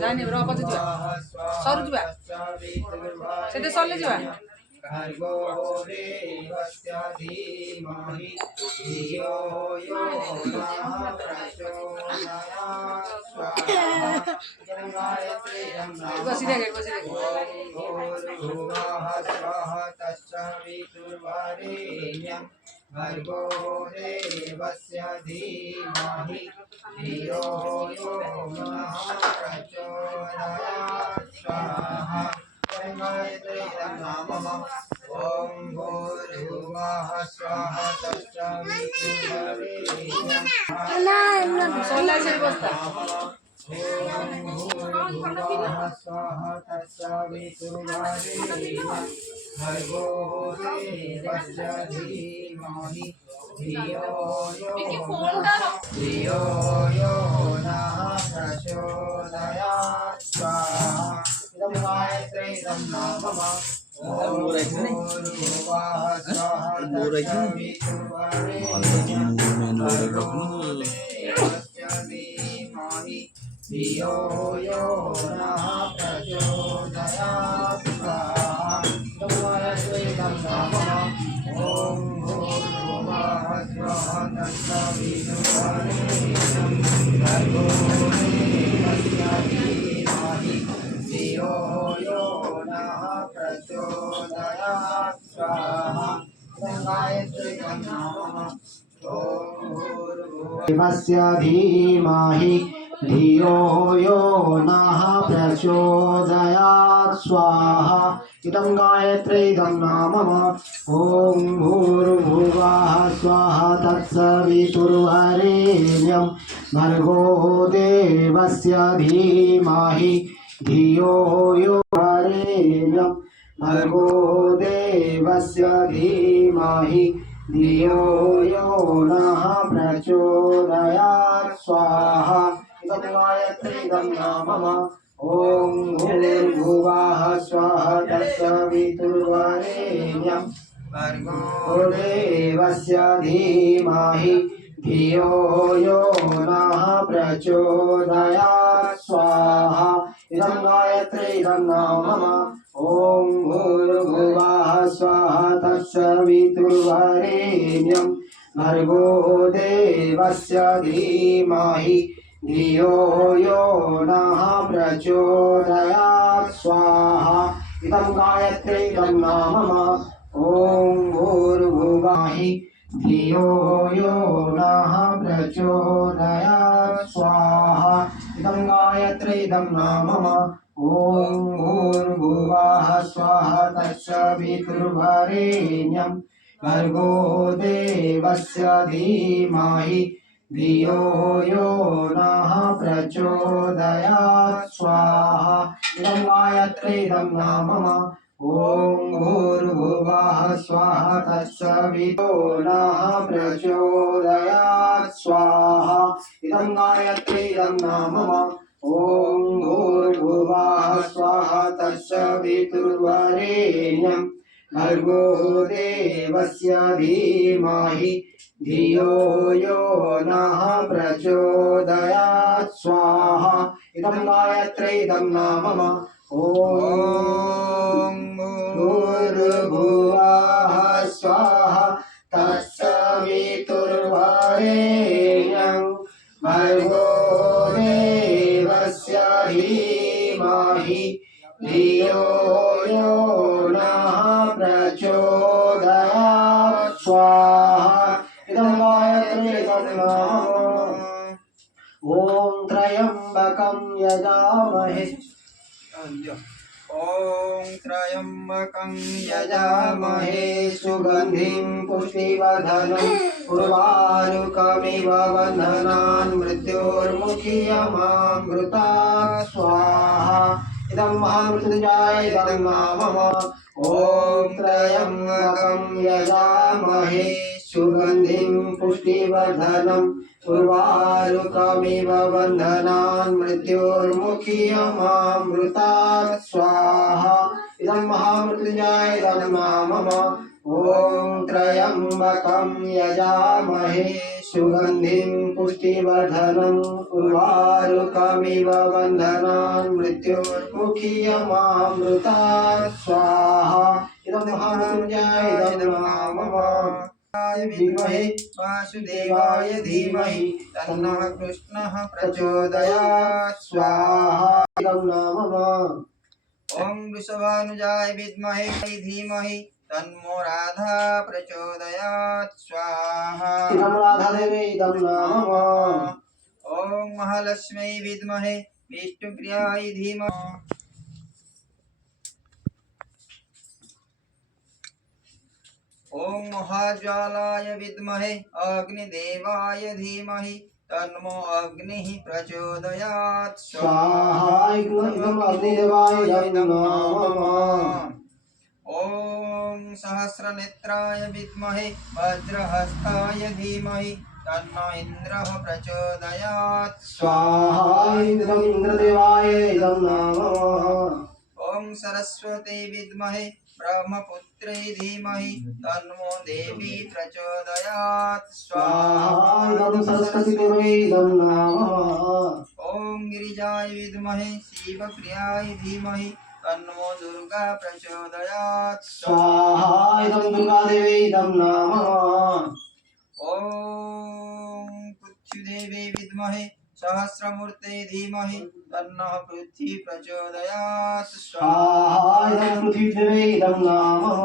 जाने रपच जा सर जा सेते सरले जा भर्गो देवस्य धीमहि धियो यो नः प्रचोदयात् स्वाहा बसी दे भूर्भुवः स्वः तत्सवितुर्वरेण्यं भर्गो देवस्य धीमहि धियो यो नः प्रचोदयात् स्वाहा ओम भूर्भुवः स्वः तत्सवितुर्वरेण्यं सोला से बस्ता भर्गो देवस्य धीमहि धियो यो नः प्रचोदयात् स्वाहा इदं गायत्री इदं नाम ओम भूर्भुवः स्वः तत्सवितुर्वरेण्यं भर्गो देवस्य धीमहि धियो यो नः प्रचोदयात् स्वाहा इदं नाम ओम भूर्भुवः स्वः तत्सवितुर्वरेण्यं भर्गो देवस्य धीमहि धियो यो नः प्रचोदयात् स्वाहा गायत्री नाम देवस्य धीमहि धियो यो नः प्रचोदयात् स्वाहा इदं गायत्री इदं नाम ॐ भूर्भुवः स्वः तत्सवितुर्वरेण्यं भर्गो देवस्य धीमहि धियो यो वरेण्यं भर्गो देवस्य धीमहि धियो यो नः प्रचोदयात् स्वाहा इदं गायत्री इदं नाम ॐ भूर्भुवः स्वः तत्सवितुर्वरेण्यं भर्गो देवस्य धीमहि धियो यो नः प्रचोदयात् स्वाहा इदं गायत्री इदं नाम ओम भूर्भुवः स्वः तत्सवितुर्वरेण्यं भर्गो देवस्य धीमहि धियो यो नः प्रचोदयात् स्वाहा इदं गायत्री इदं नाम ओम भूर्भुवः धियो यो नः प्रचोदयात् स्वाहा इदं गायत्री इदं नाम ओम भूर्भुवः स्वः तत्सवितुर्वरेण्यं भर्गो देवस्य धीमहि धियो यो नः प्रचोदयात् स्वाहा इदं गायत्री इदं नाम ओम भूर्भुवः स्वः तत्सवितुर्वरेण्यं नः प्रचोदयात् स्वाहा इदं गायत्री इदं नाम ओम भूर्भुवः स्वः तत्सवितुर्वरेण्यं भर्गो देवस्य धीमहि धियो यो नः प्रचोदयात् स्वाहा इदं गायत्री इदं नाम ओम भूर्भुवः स्वः तत्सवितुर्वरेण्यं भर्गो देवस्य धीमहि धियो यो नः प्रचोदयात् स्वाहा इदं गायत्री इदं नाम ॐ त्र्यम्बकं यजामहे ॐ त्र्यम्बकं यजामहे सुगन्धिं पुष्टिवर्धनम् उर्वारुकमिव बन्धनान् मृत्योर्मुखीयमामृतात् स्वाहा इदं महामृत्युञ्जय इदं नाम ॐ त्र्यम्बकं यजामहे सुगन्धिं पुष्टिवर्धनम् उर्वारुकमिव बन्धनान् मृत्योर्मुखीयमामृतात् स्वाहा इदं महामृत्युञ्जय इदं नाम ॐ ॐ त्र्यम्बकं यजामहे सुगन्धिं पुष्टिवर्धनं उर्वारुकमिव बन्धनान् मृत्युर्मुखीयमामृतात् स्वाहा इदं महामृत्युञ्जय इदं नाम विद्महे वासुदेवाय धीमहि तन्नः कृष्णः प्रचोदयात् स्वाहा इदं नाम ॐ वृषभानुजाय विद्महे धीमहि तन्नो राधा प्रचोदयात् स्वाहा इदं राधादेवी इदं नाम ॐ महालक्ष्मी विद्महे विष्णुप्रियाय धीमहि ॐ महाज्वालाय विद्महे अग्निदेवाय धीमहि तन्नो अग्निः प्रचोदयात् स्वाहा इदं अग्निदेवाय नमः ॐ सहस्रनेत्राय विद्महे वज्रहस्ताय धीमहि तन्नो इन्द्रः प्रचोदयात् स्वाहा इदं इन्द्रदेवाय नमः ॐ सरस्वती विद्महे ब्रह्मपुत्रे धीमहि तन्नो देवी प्रचोदयात् स्वाहा इदं सरस्वतीदेवी नमः ॐ गिरिजाय विद्महे शिवप्रियाय धीमहि तन्नो दुर्गा प्रचोदयात् स्वाहा इदं दुर्गादेवी नमः ॐ पृथ्वीदेवी विद्महे सहस्रमूर्ते धीमहि तन्नः पृथ्वी प्रचोदयात् स्वाहा इदं पृथ्वीदेवी नमः